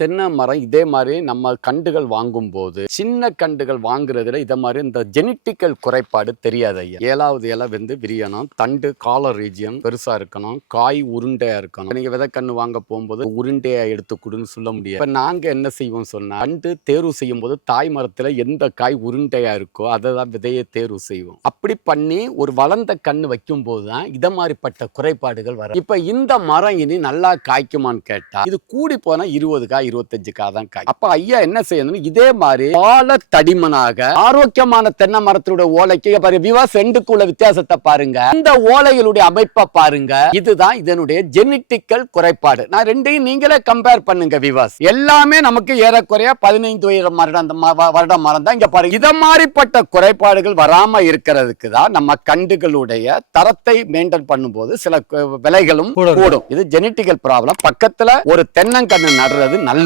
தென்னை மரம் இதே மாதிரி நம்ம கண்டுகள் வாங்கும்போது சின்ன கண்டுகள் வாங்குறதுல இதை மாதிரி இந்த ஜெனட்டிக்கல் குறைபாடு தெரியாது ஐயா. 7வது இலை வந்து விரியணும், தண்டு காலர் ரீஜியன் பெருசா இருக்கணும், காய் உருண்டையா இருக்கணும். நீங்க விதைக்கண்ணு வாங்க போகும்போது உருண்டையா எடுத்து கொடுன்னு சொல்ல முடியாது. இப்ப நாங்க என்ன செய்வோம் சொன்னா, கண்டு தேர்வு செய்யும் போது தாய் மரத்துல எந்த காய் உருண்டையா இருக்கோ அதை தான் விதையை தேர்வு செய்வோம். அப்படி பண்ணி ஒரு வளர்ந்த கண்ணு வைக்கும் போதுதான் இதை மாதிரிப்பட்ட குறைபாடுகள் வரும். இப்ப இந்த மரம் இனி நல்லா காய்க்குமான்னு கேட்டா இது கூடி போனா 20 காய் 25 காய் தான் காய். அப்ப ஐயா என்ன செய்யணும், இதே மாதிரி பால தடிமனாக ஆரோக்கியமான தென்னை மரத்தினுடைய ஓலைக்கு விவாஸ் ரெண்டுக்குள்ள வித்தியாசத்தை பாருங்க, இந்த ஓலைகளுடைய அமைப்பை பாருங்க. இதுதான் இதனுடைய ஜெனட்டிக்கல் குறைபாடு. நான் ரெண்டையும் நீங்களே கம்பேர் பண்ணுங்க விவாஸ். எல்லாமே நமக்கு ஏறக்குறைய 15 வருடம் மரம் தான். இங்க பாருங்க, இத மாதிரிப்பட்ட குறைபாடுகள் வராம இருக்கிறதுக்கு தான் நம்ம கண்டுகளுடைய தரத்தை மெயின்டைன் பண்ணும்போது சில விலைகளும் கூடும். இது ஜெனட்டிக்கல் ப்ராப்ளம். பக்கத்துல ஒரு தென்னங்கன்று நடுறது நல்ல